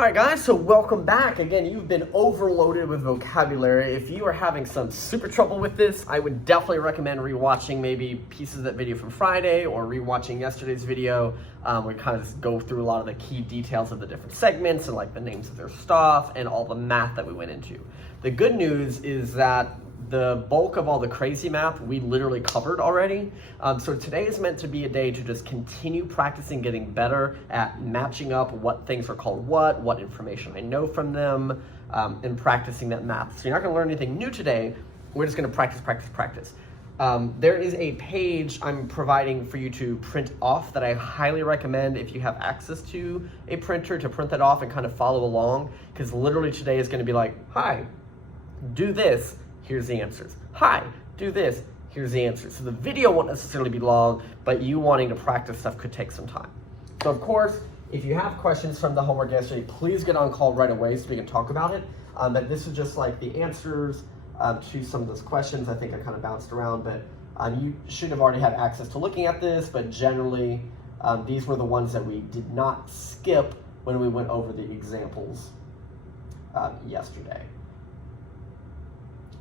Alright guys, so welcome back. Again, you've been overloaded with vocabulary. If you are having some super trouble with this, I would definitely recommend rewatching maybe pieces of that video from Friday or rewatching yesterday's video. We kind of just go through a lot of the key details of the different segments and like the names of their stuff and all the math that we went into. The good news is that the bulk of all the crazy math we literally covered already. So today is meant to be a day to just continue practicing getting better at matching up what things are called what information I know from them, and practicing that math. So you're not gonna learn anything new today. We're just gonna practice. There is a page I'm providing for you to print off that I highly recommend if you have access to a printer to print that off and kind of follow along, because literally today is gonna be like, hi, do this. Here's the answers. Hi, do this, here's the answers. So the video won't necessarily be long, but you wanting to practice stuff could take some time. So of course, if you have questions from the homework yesterday, please get on call right away so we can talk about it. But this is just like the answers to some of those questions. I think I kind of bounced around, but you should have already had access to looking at this, but generally, these were the ones that we did not skip when we went over the examples yesterday.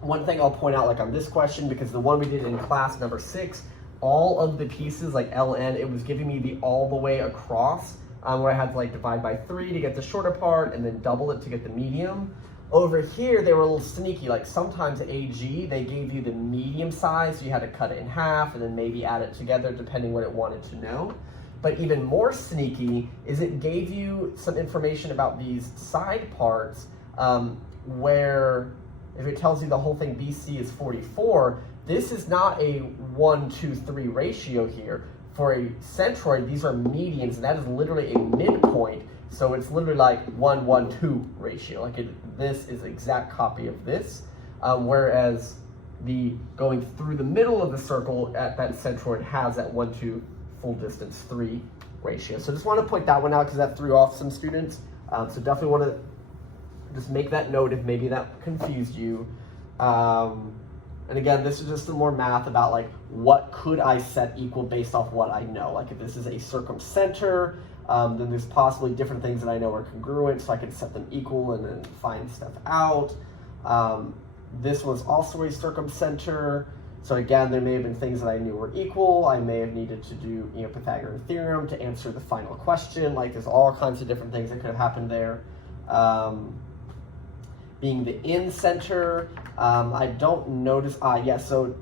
One thing I'll point out, like on this question, because the one we did in class number 6, all of the pieces, like ln, it was giving me the all the way across, where I had to like divide by 3 to get the shorter part and then double it to get the medium. Over here, they were a little sneaky. Like sometimes AG, they gave you the medium size, so you had to cut it in half and then maybe add it together depending what it wanted to know. But even more sneaky is it gave you some information about these side parts, where if it tells you the whole thing BC is 44, this is not a 1, 2, 3 ratio here. For a centroid, these are medians, and that is literally a midpoint. So it's literally like 1, 1, 2 ratio. Like this is exact copy of this. Whereas the going through the middle of the circle at that centroid has that 1, 2, full distance 3 ratio. So just want to point that one out because that threw off some students. So definitely want to just make that note if maybe that confused you. And again, this is just some more math about like what could I set equal based off what I know. Like if this is a circumcenter, then there's possibly different things that I know are congruent, so I can set them equal and then find stuff out. This was also a circumcenter, so again, there may have been things that I knew were equal. I may have needed to do Pythagorean theorem to answer the final question. Like there's all kinds of different things that could have happened there. Being the in center, I don't notice, so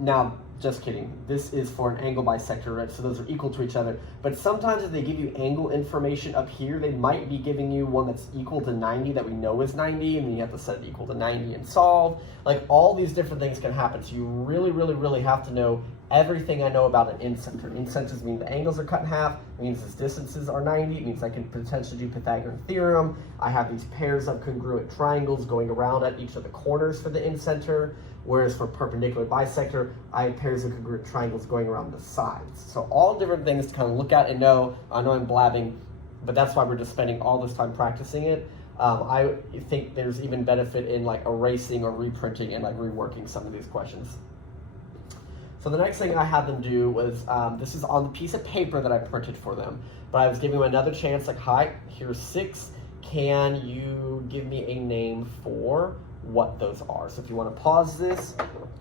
now, just kidding. This is for an angle bisector, right? So those are equal to each other. But sometimes if they give you angle information up here, they might be giving you one that's equal to 90 that we know is 90, and then you have to set it equal to 90 and solve. Like all these different things can happen. So you really have to know everything I know about an in-center. In-centers mean the angles are cut in half, it means its distances are 90, it means I can potentially do Pythagorean theorem. I have these pairs of congruent triangles going around at each of the corners for the in-center, whereas for perpendicular bisector, I have pairs of congruent triangles going around the sides. So all different things to kind of look at and know. I know I'm blabbing, but that's why we're just spending all this time practicing it. I think there's even benefit in like erasing or reprinting and like reworking some of these questions. So the next thing I had them do was, this is on the piece of paper that I printed for them, but I was giving them another chance, like, hi, here's 6. Can you give me a name for what those are? So if you want to pause this,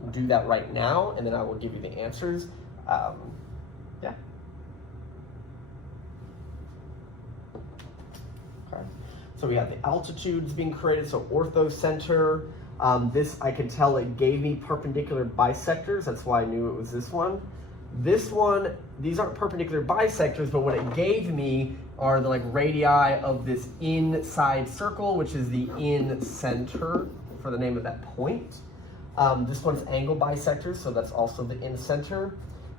do that right now, and then I will give you the answers. Yeah. Okay. So we have the altitudes being created, so orthocenter. This, I could tell it gave me perpendicular bisectors. That's why I knew it was this one. This one, these aren't perpendicular bisectors, but what it gave me are the like radii of this inside circle, which is the in center for the name of that point. This one's angle bisectors, so that's also the in center.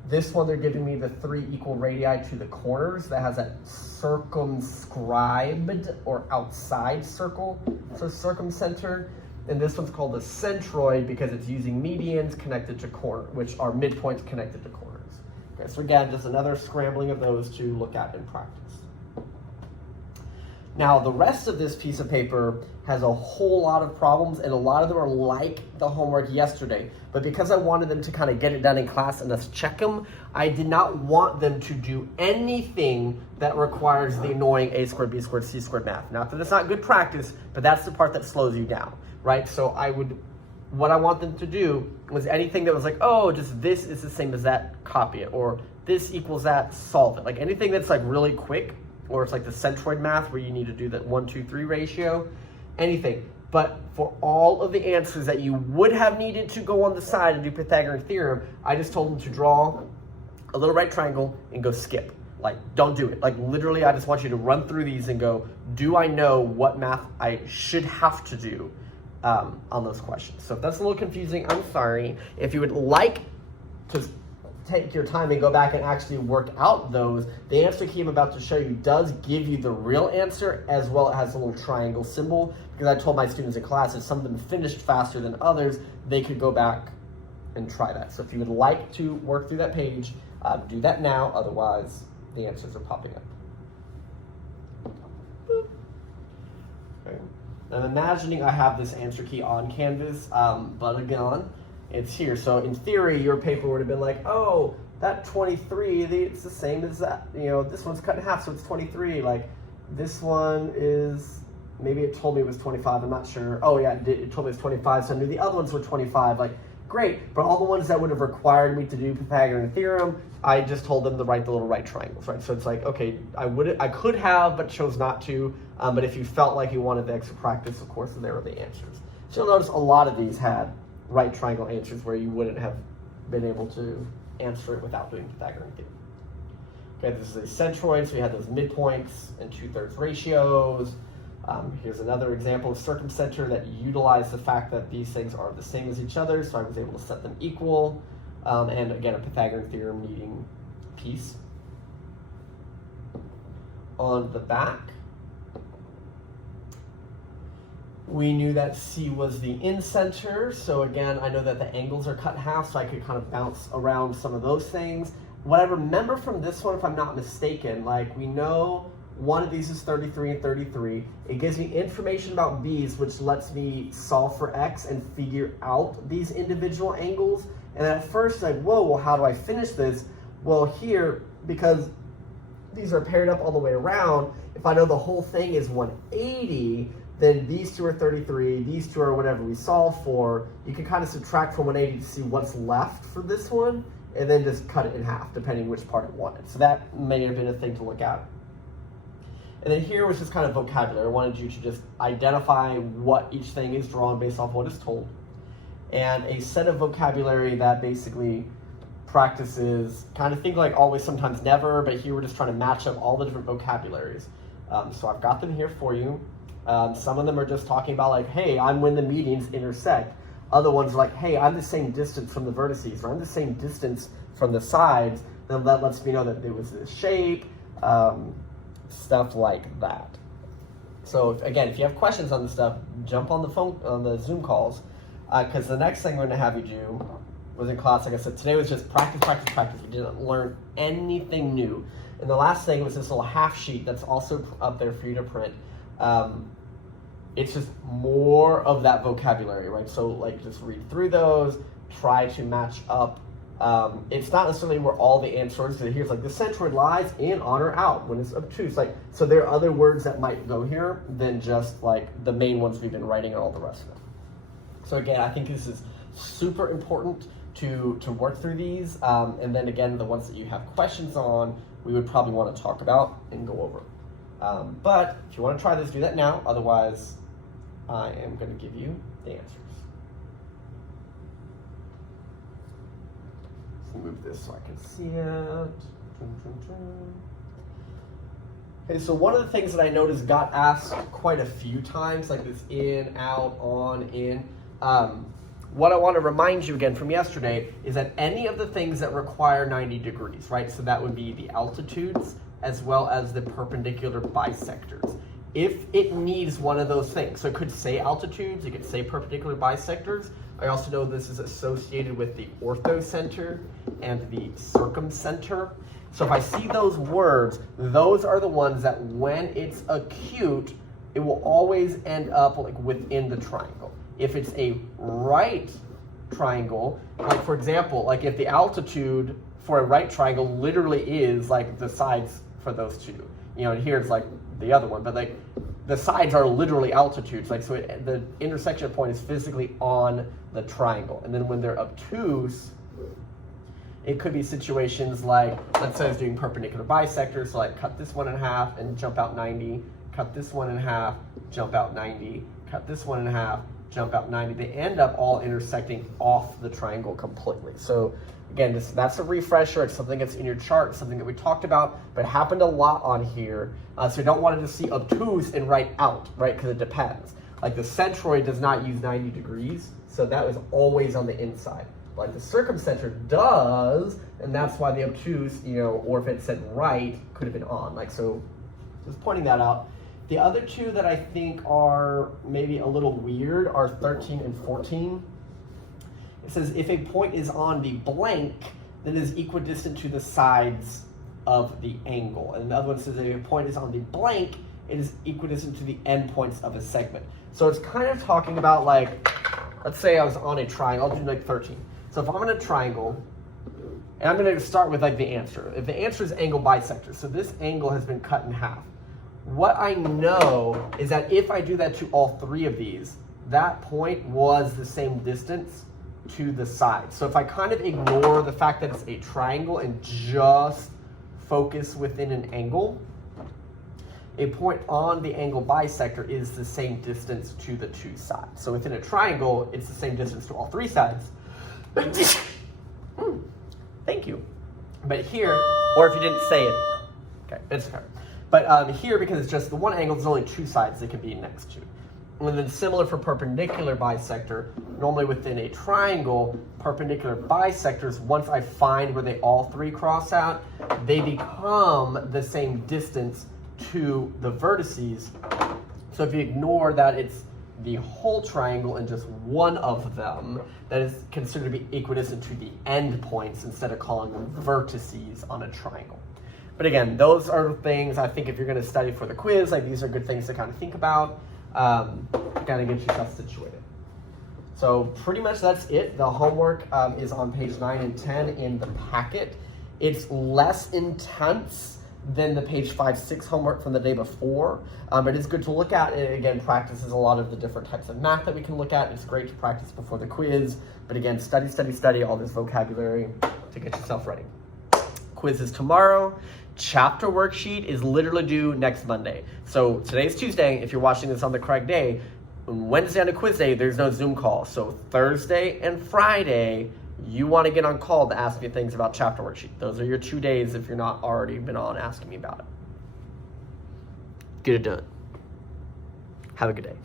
This one, they're giving me the 3 equal radii to the corners that has that circumscribed or outside circle, so circumcenter. And this one's called the centroid because it's using medians connected to which are midpoints connected to corners. Okay, so again, just another scrambling of those to look at in practice. Now, the rest of this piece of paper has a whole lot of problems, and a lot of them are like the homework yesterday. But because I wanted them to kind of get it done in class and us check them, I did not want them to do anything that requires the annoying a squared, b squared, c squared math. Not that it's not good practice, but that's the part that slows you down, right? So what I want them to do was anything that was like, oh, just this is the same as that, copy it, or this equals that, solve it. Like anything that's like really quick, or it's like the centroid math where you need to do that 1, 2, 3 ratio, anything. But for all of the answers that you would have needed to go on the side and do Pythagorean theorem, I just told them to draw a little right triangle and go skip. Like, don't do it. Like, literally, I just want you to run through these and go, do I know what math I should have to do on those questions? So if that's a little confusing, I'm sorry. If you would like to take your time and go back and actually work out those, the answer key I'm about to show you does give you the real answer, as well as a little triangle symbol, because I told my students in class if some of them finished faster than others, they could go back and try that. So if you would like to work through that page, do that now, otherwise the answers are popping up. Okay. I'm imagining I have this answer key on Canvas, but again, it's here. So in theory, your paper would have been like, oh, that 23, it's the same as that. You know, this one's cut in half, so it's 23. Like, this one is, maybe it told me it was 25, I'm not sure. Oh yeah, it told me it was 25, so I knew the other ones were 25. Like, great, but all the ones that would have required me to do Pythagorean theorem, I just told them to write the little right triangles, right? So it's like, okay, I could have, but chose not to. But if you felt like you wanted the extra practice, of course, there were the answers. So you'll notice a lot of these had right triangle answers where you wouldn't have been able to answer it without doing Pythagorean theorem. Okay, this is a centroid, so we had those midpoints and 2/3 ratios. Here's another example of circumcenter that utilized the fact that these things are the same as each other, so I was able to set them equal. And again, a Pythagorean theorem needing piece. On the back, we knew that C was the in-center, so again, I know that the angles are cut in half, so I could kind of bounce around some of those things. What I remember from this one, if I'm not mistaken, like we know one of these is 33 and 33. It gives me information about B's, which lets me solve for X and figure out these individual angles. And at first, like, whoa, well, how do I finish this? Well, here, because these are paired up all the way around, if I know the whole thing is 180, then these two are 33, these two are whatever we solve for. You can kind of subtract from 180 to see what's left for this one, and then just cut it in half, depending which part it wanted. So that may have been a thing to look at. And then here was just kind of vocabulary. I wanted you to just identify what each thing is drawn based off what is told. And a set of vocabulary that basically practices, kind of think like always, sometimes never, but here we're just trying to match up all the different vocabularies. So I've got them here for you. Some of them are just talking about like, hey, I'm when the medians intersect. Other ones are like, hey, I'm the same distance from the vertices, or I'm the same distance from the sides. Then that lets me know that it was this shape, stuff like that. So again, if you have questions on this stuff, jump on the Zoom calls, because the next thing we're gonna have you do was in class, like I said, today was just practice, practice, practice. We didn't learn anything new. And the last thing was this little half sheet that's also up there for you to print. It's just more of that vocabulary, right? So like just read through those, try to match up. It's not necessarily where all the answers, so here's like the centroid lies in, on, or out when it's obtuse. Like, so there are other words that might go here than just like the main ones we've been writing and all the rest of them. So again, I think this is super important to work through these. And then again, the ones that you have questions on, we would probably want to talk about and go over. But if you want to try this, do that now. Otherwise, I am going to give you the answers. Let's move this so I can see it. Okay, so one of the things that I noticed got asked quite a few times, like this in, out, on, in. What I want to remind you again from yesterday is that any of the things that require 90 degrees, right? So that would be the altitudes as well as the perpendicular bisectors. If it needs one of those things, so it could say altitudes, it could say perpendicular bisectors, I also know this is associated with the orthocenter and the circumcenter. So if I see those words, those are the ones that when it's acute, it will always end up like within the triangle. If it's a right triangle, like for example, like if the altitude for a right triangle literally is like the sides for those two, you know, and here it's like the other one, but like the sides are literally altitudes, like so the intersection point is physically on the triangle. And then when they're obtuse, it could be situations like, let's say I was doing perpendicular bisectors, so like cut this one in half and jump out 90, cut this one in half, jump out 90, cut this one in half, jump out 90. They end up all intersecting off the triangle completely. So again, that's a refresher. It's something that's in your chart, something that we talked about, but it happened a lot on here. So you don't want to just see obtuse and write out, right? Because it depends. Like the centroid does not use 90 degrees, so that was always on the inside. Like the circumcenter does, and that's why the obtuse, you know, or if it said right, could have been on. Like, so just pointing that out. The other two that I think are maybe a little weird are 13 and 14. It says if a point is on the blank, then it is equidistant to the sides of the angle. And the other one says if a point is on the blank, it is equidistant to the endpoints of a segment. So it's kind of talking about like, let's say I was on a triangle, I'll do like 13. So if I'm in a triangle, and I'm going to start with like the answer. If the answer is angle bisector, so this angle has been cut in half. What I know is that if I do that to all three of these, that point was the same distance to the side. So if I kind of ignore the fact that it's a triangle and just focus within an angle, a point on the angle bisector is the same distance to the two sides. So within a triangle, it's the same distance to all three sides. Thank you. But here, or if you didn't say it, okay, it's okay. But here, because it's just the one angle, there's only two sides they can be next to. And then similar for perpendicular bisector, normally within a triangle, perpendicular bisectors, once I find where they all three cross out, they become the same distance to the vertices. So if you ignore that it's the whole triangle and just one of them, that is considered to be equidistant to the endpoints instead of calling them vertices on a triangle. But again, those are things I think if you're going to study for the quiz, like these are good things to kind of think about, kind of get yourself situated. So pretty much that's it. The homework is on page 9 and 10 in the packet. It's less intense than the page 5, 6 homework from the day before. It is good to look at. It again practices a lot of the different types of math that we can look at. It's great to practice before the quiz. But again, study all this vocabulary to get yourself ready. Quiz is tomorrow. Chapter worksheet is literally due next Monday. So today's Tuesday. If you're watching this on the correct day, Wednesday on a quiz day, there's no Zoom call. So Thursday and Friday, you want to get on call to ask me things about chapter worksheet. Those are your 2 days if you're not already been on asking me about it. Get it done. Have a good day.